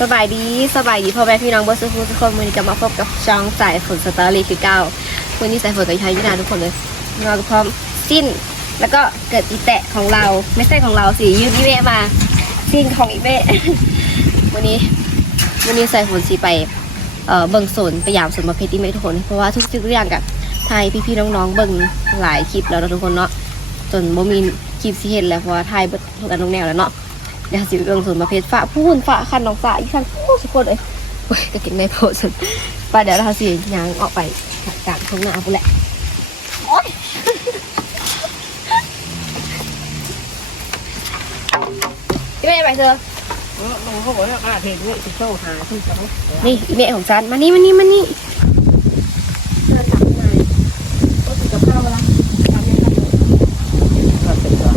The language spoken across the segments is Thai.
สบายดีสบายดีพ่อแม่พี่น้องเบอร์สุขุทุกคนวันนี้จะมาพบกับช่องสายฝนสตอรี่คือเก้าวันนี้สายฝนกับยายวินาทุกคนเลยเราพร้อมสิ้น แล้วก็เกิดอีแตะของเราไม่ใช่ของเราสิยืมอีเมมา สิ้นของอีเมวันนี้วันนี้สายฝนสีไปเอ่อเบิ่งสนพยายามสนมาเพชรอีเมทุกคน เพราะว่าทุกสิ่งทุกอย่างกับไทยพี่ๆน้องๆเบิ่งหลายคลิปแล้วนะทุกคนเนาะจนบ่มีคลิปสิเห็นแล้วเพราะว่าไทยเบิดทุกอันทุกแนวแล้วเนาะ เดี๋ยวสิเรื่องส่วนมาเพชรฝาพูนฝาคันน้องฝาอีกคันโอ้สุดคนเลยโอ้ยก็เก่งในโพสต์ไปเดี๋ยวเราสิยางออกไปกลางทุ่งนาพุ่นแหละโอ๊ยพี่เมย์ไปเถอะบางเขาบอกว่าอาเห็นนี่จะเข้าหาที่เขานี่อีเมย์ของฉันมานี่มานี่มานี่เธอทำไงก็ถือกับข้าวมาละทำยังไง ก็เป็นว่า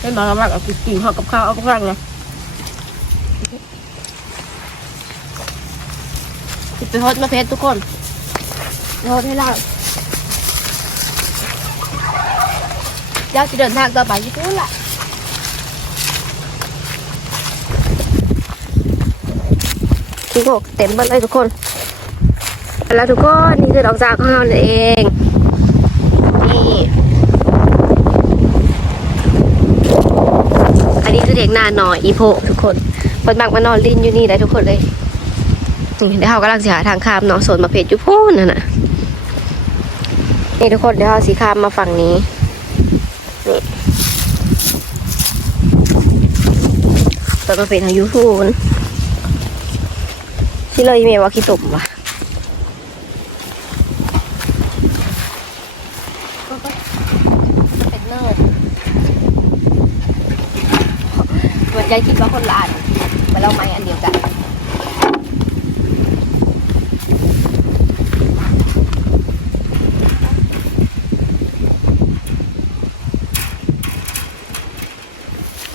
ให้ มาทำรักเอากินข้าวกับข้าวเอาข้างเลยไปฮอดมาเพชรทุกคนไปฮดให้เราเดี๋ยวจะเดินทางต่อไปที่นู่นแหละพี่โกเต็มหมดเลยทุกคน แล้วทุกคน นี่คือดอกจากของเราเอง นี่ อั นนี้คือเด็กหน้าหน่อยอีโพทุกคนเปิดบักมานอนลินอยู่นี่ได้ทุกคนเลยนี่เดี๋ยวเรากำลังสิหาทางข้ามเนาะสวนมาเพชรอยู่พูนนั่นน่ะนี่ทุกคนเดี๋ยวเราสีข้ามมาฝั่งนี้นี่เปิดมาเป็นทางยูทูนที่เราอีเมลว่าขี้ตุ่มว่ะเป็นเนิร์ด ยายคิดว่าคนละอันมาเราไม้อันเดียวกัน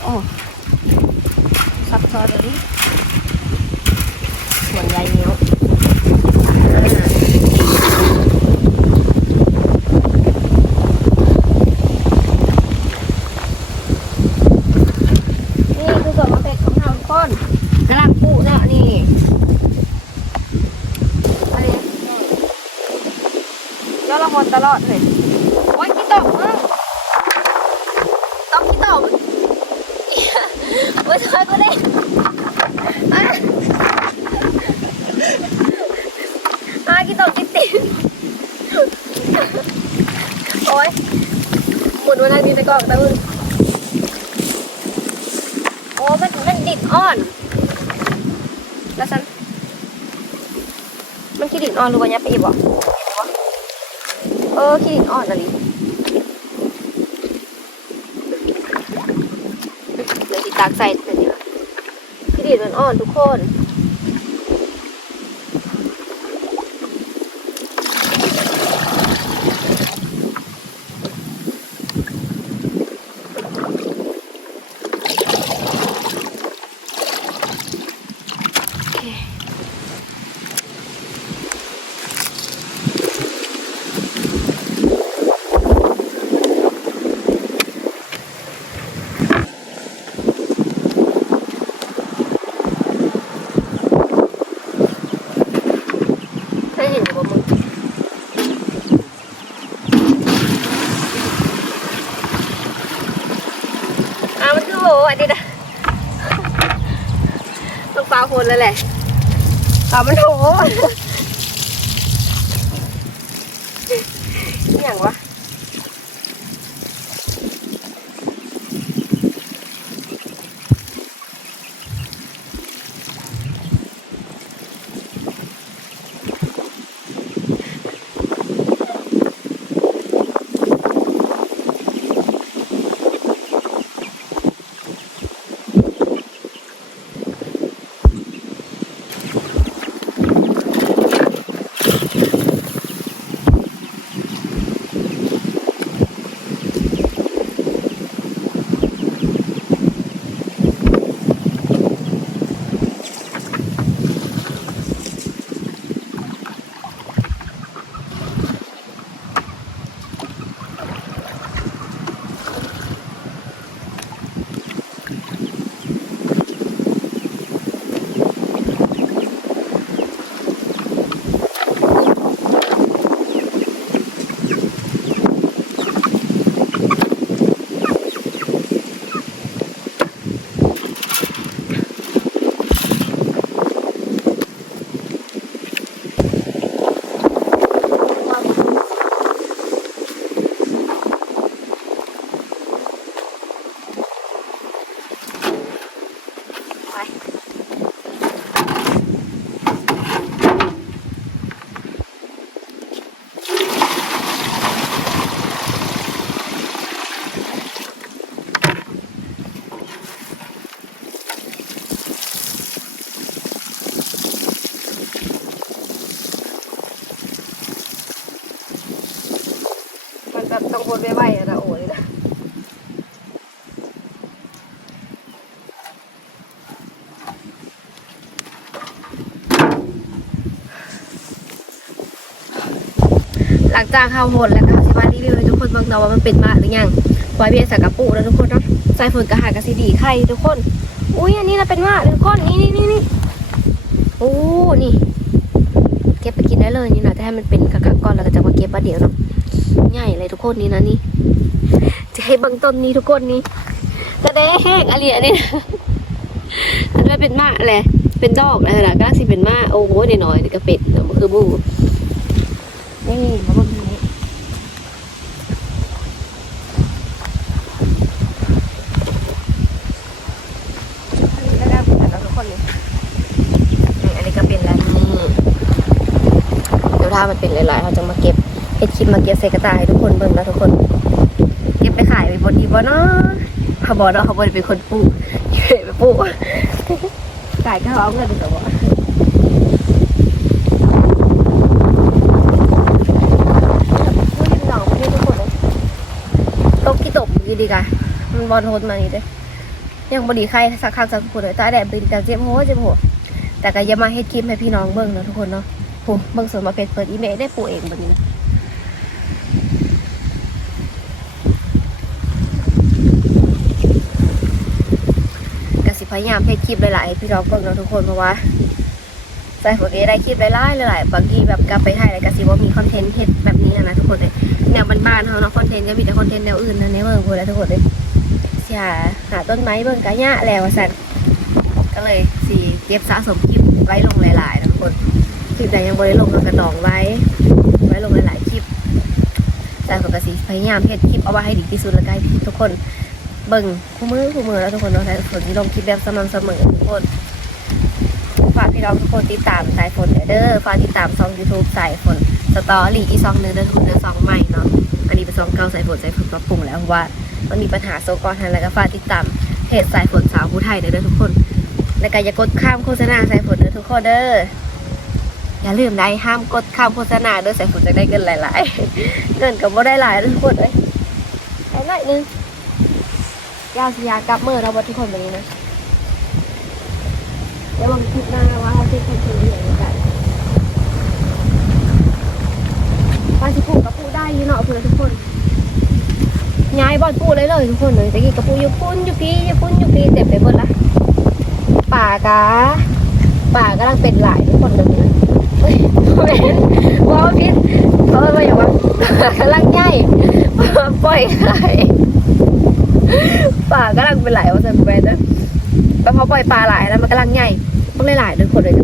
โอ้ซับซ้อนเลยส่วนใหญ่เนี้ยนี่คือส่วนมะเพ็ดของเราทุกคนกำลังปลูกเนาะนี่อันนี้ แล้วเราหมดตลอดเลยโอ้ยกี่ตอกมึงตอกกี่ตอกไม่ใช่กูเลยอะอะกี่ตอกกี่ติดโอ้ยหมดวลานี้ไปก่อนตะมึงโอ้มันมันดิบอ่อนแล้วฉันมันขี้ดินอ่อนหรือว่ายับไปอีกบ่ เออขี้ดินอ่อนอะไรเดี๋ยวติดตากใส่เดี๋ยวนี้ขี้ดินมันอ่อนทุกคน เคยเห็นอยู่บ่มึงอ่ามันคือโหอันนี้นะ ต้องปลาคนแล้วแหละตามันโถอย่างวะ ไปมันแบบต้องวนไว้ๆอะนะโอ้ยนะ หลังจากข้าวหดแล้วก็สิมารีวิวให้ทุกคนเบิ่งเนาะว่ามันเป็นมาหรือยังไว้เบียสักกระปุกแล้วทุกคนเนาะใส่ฝนกระหากระสีดีไข่ทุกคน อุ้ยอันนี้เราเป็นมาทุกคนนี่นี่นี่นี่โอ้นี่ เก็บไปกินได้เลยนี่นะแต่ให้มันเป็นกระๆก่อนแล้วก็จะมาเก็บมาเดี๋ยวเนาะใหญ่เลยทุกคนนี่นะนี่ จะให้บิ่งต้นนี้ทุกคนนี่จะได้แห้งอะไรอันนี้นะอันนั้เป็นมาแหละเป็นดอกอะไรล่ะก็สิเป็นมาโอ้โหหน่อยๆนี่ก็เป็ดเนาะมันคือบู นี่มาเบิ่งนี้อันนี้ก็ได้เหมือนกันแล้วทุกคนเลยนี่อันนี้ก็เป็นแล้วนี่เดี๋ยวถ้ามันเป็นหลายๆเราจะมาเก็บเฮ็ดคลิปมาเก็บใส่กระต่ายให้ทุกคนเบิ่งนะทุกคน เก็บไปขายไปบนดีบ่เนาะเขาบอกเนาะเขาบอกเป็นคนปลูกเก็บไปปลูกขายก็เอาเงินดีกว่า ผู้ริมหนองพี่ทุกคนเลย ตกกี่ตกดีดีกันมันบอลโฮดมานี่เด้ยังบดีใครสักครั้งสักคนเลยตาแดดบินแต่เจ็บหัวเจ็บหัวแต่ก็อย่ามาเฮ็ดคลิปให้พี่น้องเบิ่งเนาะทุกคนเนาะผู้เบิ่งสวนมาเป็ดเปิดอีเมลได้ปูเองแบบนี้นะก็สิพยายามเฮ็ดคลิปหลายๆพี่น้องเบิ่งเนาะทุกคนเพราะว่า ใส่ฝนเอได้คลิปหลายๆหลายๆบางทีแบบกลับไปถ่ายอะไรก็สิว่ามีคอนเทนต์เฮ็ดแบบนี้นะทุกคนเลยแนวบ้านๆเขาเนาะคอนเทนต์ก็มีแต่คอนเทนต์แนวอื่นนะเนเบิ่งพูดแล้วทุกคนเลยเสิหาหาต้นไม้เบิ่งกะยะแล้วว่าซั่นก็เลยสิเก็บสะสมคลิปไว้ลงหลายๆนะทุกคนคลิปไหนยังบ่ได้ลงก็กระดองไว้ ไว้ลงหลายๆคลิปแต่ผมก็สิพยายามเฮ็ดคลิปเอาไว้ให้ดีที่สุดแล้วก็ให้ทุกคนเบิ่งคู่มือคู่มือแล้วทุกคนเนาะแต่ฝนที่ลงคลิปแบบสม่ำเสมอทุกคน น้องทุกคนติดตามสายฝนเด้อฝากติดตามช่อง YouTube สายฝนสตอรี่อีซองหนึงเด้อทุกคนเด้อซองใหม่เนาะอันนี้เป็นซองเก่าสายฝนสายฝนปรับปรุงแล้วเพราะว่ามันมีปัญหาโซกอนทันแล้วก็ฝากติดตามเพจสายฝนสาวผู้ไทยเด้อเด้อทุกคนแล้วก็อย่ากดข้ามโฆษณาสายฝนเด้อทุกคนเด้ออย่าลืมได้ห้ามกดข้ามโฆษณาเด้อสายฝนจะได้เงินหลายๆเงินก็บ่ได้หลายทุกคนเอ้ยไปหน่อยนึงยาวสิยากลับเมือเราบทุกคนแบบนี้นะ เดี๋ยวลองคิดหน้าว่าเขาจะพูดถึงอย่างไรกันว่าสิพูกับพูได้ยี่เนาะเพื่อนทุกคนย้ายบอลพูเลยเลยทุกคนเลยต่กี้กับพูอยู่พุ่นอยู่พี่อยู่พุ่นอยู่พี่เต็มไปหมดละป่ากะป่ากำลังเป็นหลายทุกคนเลยเฮ้นว่าพี่เขาเรียกว่อยางว่ากำลังใหญ่ปล่อยไข่ป่ากำลังเป็นหลายว่าจะเป็นนะ ปล้วพอปล่อยปลาหลายแล้วมันกำลังใหญ่ต้องหลายๆทุกคนเลย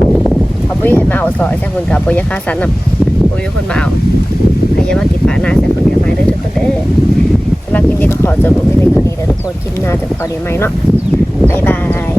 เขาไม่เห็นมาเอาซอยใช่คนกับปยาคาสันน่ะโอ้ยคนมาเอาใครจะมากินปลาหน้าใช่คนเดียวไม่ได้ทุกคนเด้อสำหรับคลิปนี้ก็ขอจบลงที่ในคลิปนี้แล้วทุกคนคลิปหน้าจะพอดีไหมเนาะบ๊ายบาย